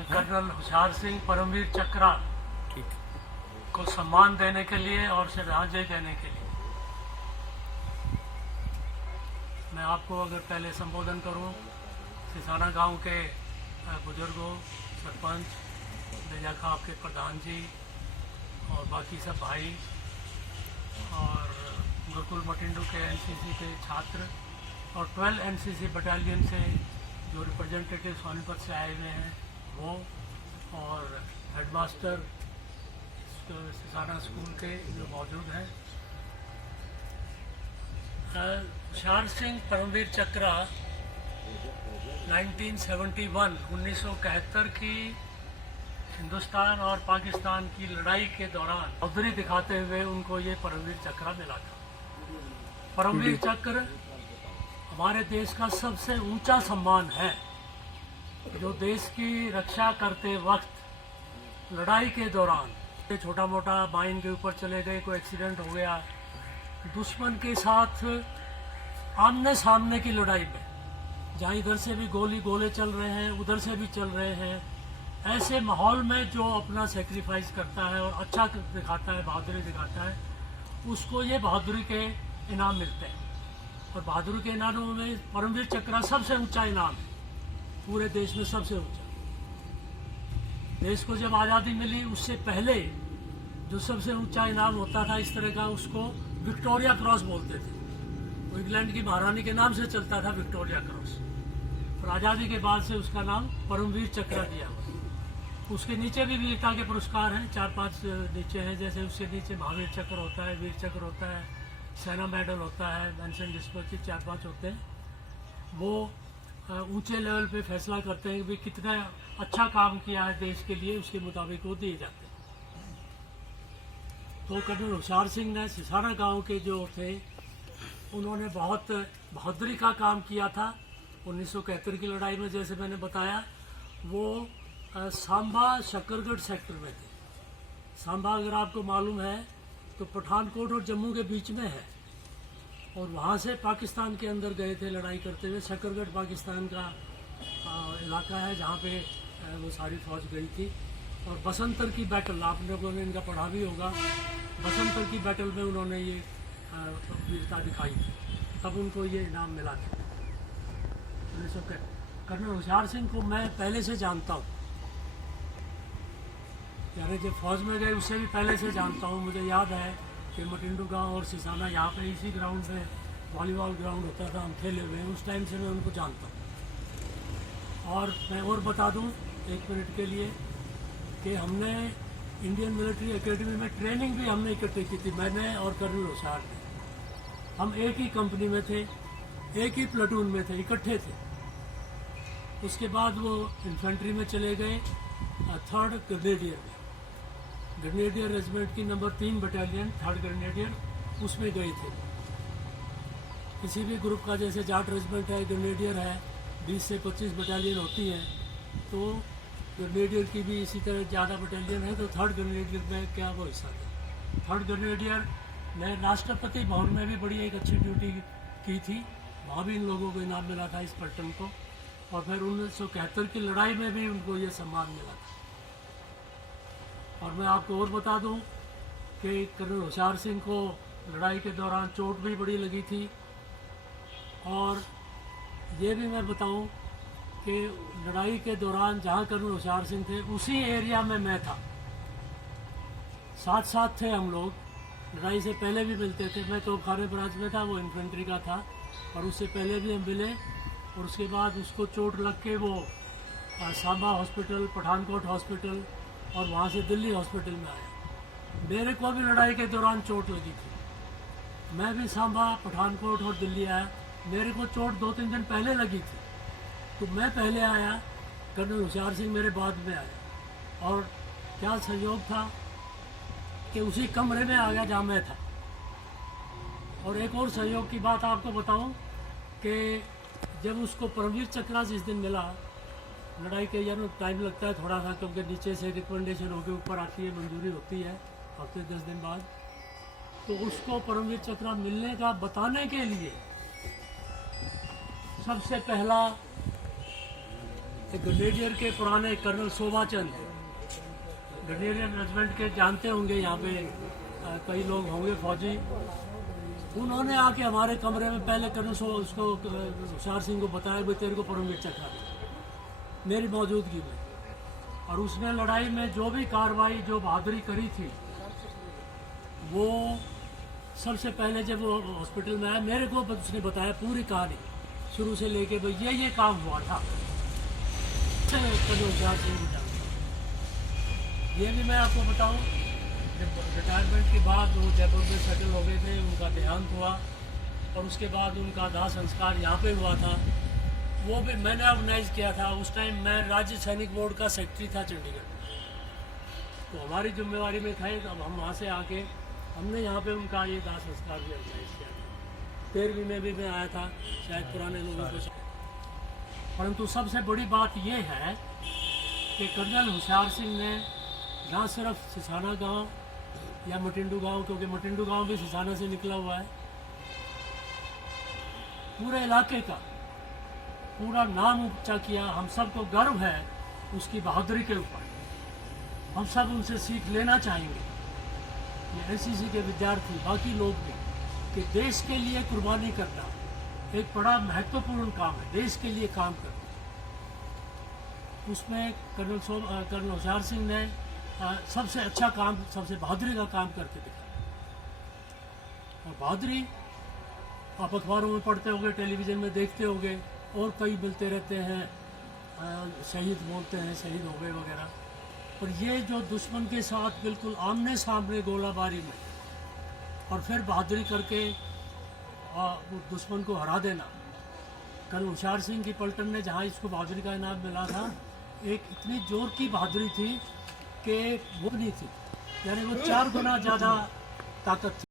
Colonel Hoshiyar Singh Paramvir चक्रा को सम्मान देने के लिए और श्रद्धांजलि देने के लिए मैं आपको अगर पहले संबोधन करूं, सिसाना गांव के बुजुर्गों, सरपंच, बेजा खाप के प्रधान जी और बाकी सब भाई और गुरुकुल मटिंडू के एनसीसी के छात्र और 12 एनसीसी बटालियन से जो रिप्रेजेंटेटिव सोनीपत से आए हुए हैं वो, और हेडमास्टर सिसाना स्कूल के जो मौजूद हैं। होशियार सिंह परमवीर चक्रा 1971 की हिंदुस्तान और पाकिस्तान की लड़ाई के दौरान बहादुरी दिखाते हुए उनको ये परमवीर चक्र मिला था। परमवीर चक्र हमारे देश का सबसे ऊंचा सम्मान है, जो देश की रक्षा करते वक्त लड़ाई के दौरान छोटा मोटा माइन के ऊपर चले गए, कोई एक्सीडेंट हो गया, दुश्मन के साथ आमने सामने की लड़ाई में, जहाँ इधर से भी गोले चल रहे हैं, उधर से भी चल रहे हैं, ऐसे माहौल में जो अपना सेक्रीफाइस करता है और अच्छा दिखाता है, बहादुरी दिखाता है, उसको ये बहादुरी के इनाम मिलते हैं। और बहादुरी के इनामों में परमवीर चक्र सबसे ऊंचा इनाम है, पूरे देश में सबसे ऊंचा। देश को जब आज़ादी मिली उससे पहले जो सबसे ऊंचा इनाम होता था इस तरह का, उसको विक्टोरिया क्रॉस बोलते थे। वो इंग्लैंड की महारानी के नाम से चलता था, विक्टोरिया क्रॉस। और आज़ादी के बाद से उसका नाम परमवीर चक्र दिया हुआ। उसके नीचे भी वीरता के पुरस्कार हैं, 4-5 नीचे हैं। जैसे उसके नीचे महावीर चक्र होता है, वीर चक्र होता है, सेना मेडल होता है, मेंशन डिस्पैच 4-5 होते हैं। वो ऊंचे लेवल पे फैसला करते हैं कि कितना अच्छा काम किया है देश के लिए, उसके मुताबिक वो दिए जाते हैं। तो कर्नल होशियार सिंह ने सिसाना गांव के जो थे, उन्होंने बहुत बहादुरी का काम किया था 1971 की लड़ाई में। जैसे मैंने बताया, वो सांबा शकरगढ़ सेक्टर में थे। सांबा अगर आपको मालूम है तो पठानकोट और जम्मू के बीच में है, और वहाँ से पाकिस्तान के अंदर गए थे लड़ाई करते हुए। शकरगढ़ पाकिस्तान का इलाका है जहाँ पे वो सारी फौज गई थी। और बसंतर की बैटल, आप लोगों ने इनका पढ़ा भी होगा, बसंतर की बैटल में उन्होंने ये वीरता दिखाई थी, तब उनको ये इनाम मिला था। कर्नल होशियार सिंह को मैं पहले से जानता हूँ, यानी जब फौज में गए उससे भी पहले से जानता हूँ। मुझे याद है कि मटिंडू गांव और सिसाना यहाँ पे इसी ग्राउंड पे वॉलीबॉल ग्राउंड होता था, हम खेले हुए हैं, उस टाइम से मैं उनको जानता हूँ। और मैं और बता दूँ 1 मिनट के लिए कि हमने इंडियन मिलिट्री एकेडमी में ट्रेनिंग भी हमने इकट्ठे की थी, मैंने और कर्नल होशियार ने। हम एक ही कंपनी में थे, एक ही प्लेटून में थे, इकट्ठे थे। उसके बाद वो इन्फेंट्री में चले गए, 3rd ग्रेनेडियर में, ग्रेनेडियर रेजिमेंट की नंबर 3 बटालियन 3rd ग्रेनेडियर, उसमें गए थे। किसी भी ग्रुप का, जैसे जाट रेजिमेंट है, ग्रेनेडियर है, 20 से 25 बटालियन होती हैं, तो ग्रेनेडियर की भी इसी तरह ज़्यादा बटालियन है, तो 3rd ग्रेनेडियर में क्या वो हिस्सा था। 3rd ग्रेनेडियर ने राष्ट्रपति भवन में भी बड़ी एक अच्छी ड्यूटी की थी, वहाँ भी इन लोगों को इनाम मिला था, इस पलटन को। और फिर 1971 की लड़ाई में भी उनको ये सम्मान मिला था। और मैं आपको और बता दूं कि कर्नल होशियार सिंह को लड़ाई के दौरान चोट भी बड़ी लगी थी। और ये भी मैं बताऊं कि लड़ाई के दौरान जहां कर्नल होशियार सिंह थे, उसी एरिया में मैं था, साथ साथ थे हम लोग। लड़ाई से पहले भी मिलते थे, मैं तो खाने ब्रांच में था, वो इन्फेंट्री का था, और उससे पहले भी हम मिले। और उसके बाद उसको चोट लग के वो सांबा हॉस्पिटल, पठानकोट हॉस्पिटल और वहाँ से दिल्ली हॉस्पिटल में आया। मेरे को भी लड़ाई के दौरान चोट लगी थी, मैं भी सांबा, पठानकोट और दिल्ली आया। मेरे को चोट 2-3 दिन पहले लगी थी, तो मैं पहले आया, कर्नल होशियार सिंह मेरे बाद में आया। और क्या सहयोग था कि उसी कमरे में आ गया जहाँ मैं था। और एक और सहयोग की बात आपको बताऊं कि जब उसको परमवीर चक्र जिस दिन मिला, लड़ाई के यार टाइम लगता है थोड़ा सा, क्योंकि नीचे से रिकमेंडेशन होकर ऊपर आती है, मंजूरी होती है हफ्ते 10 दिन बाद। तो उसको परमवीर चक्र मिलने का बताने के लिए सबसे पहला एक ग्रेनेडियर के पुराने कर्नल शोभा चंद, ग्रेनेडियर रेजिमेंट के जानते होंगे यहाँ पे कई लोग होंगे फौजी। उन्होंने आके हमारे कमरे में पहले कर्नल उसको होशियार सिंह को बताया भाई तेरे को परमिट चखा दे मेरी मौजूदगी में। और उसने लड़ाई में जो भी कार्रवाई जो बहादुरी करी थी वो सबसे पहले जब वो हॉस्पिटल में आया मेरे को उसने बताया पूरी कहानी शुरू से लेके भाई ये काम हुआ था। ये भी मैं आपको बताऊं, जब रिटायरमेंट के बाद वो जयपुर में सेटल हो गए थे, उनका देहांत हुआ और उसके बाद उनका दाह संस्कार यहाँ पे हुआ था। वो भी मैंने ऑर्गेनाइज किया था। उस टाइम मैं राज्य सैनिक बोर्ड का सेक्रेटरी था चंडीगढ़, तो हमारी जिम्मेवारी में थे। अब हम वहाँ से आके हमने यहाँ पे उनका ये दाह संस्कार भी ऑर्गेनाइज किया था। 13वीं में भी मैं आया था, शायद पुराने लोगों को। परंतु सबसे बड़ी बात ये है कि कर्नल होशियार सिंह ने ना सिर्फ सिसाना गांव या मटिंडू गांव, क्योंकि मटिंडू गांव भी सिसाना से निकला हुआ है, पूरे इलाके का पूरा नाम ऊंचा किया। हम सबको गर्व है उसकी बहादुरी के ऊपर। हम सब उनसे सीख लेना चाहेंगे, ये एनसीसी के विद्यार्थी, बाकी लोग भी, कि देश के लिए कुर्बानी करना एक बड़ा महत्वपूर्ण काम है, देश के लिए काम करना। उसमें कर्नल होशियार सिंह ने सबसे अच्छा काम, सबसे बहादुरी का काम करके दिखाया। और बहादुरी आप अखबारों में पढ़ते होंगे, टेलीविज़न में देखते होंगे, और कई मिलते रहते हैं, शहीद बोलते हैं, शहीद हो गए वगैरह। और ये जो दुश्मन के साथ बिल्कुल आमने सामने गोलाबारी में और फिर बहादुरी करके दुश्मन को हरा देना, कर्नल होशियार सिंह की पलटन ने जहाँ इसको बहादुरी का इनाम मिला था, एक इतनी जोर की बहादुरी थी कि वो नहीं थी, यानी वो 4 गुना ज़्यादा ताकत थी।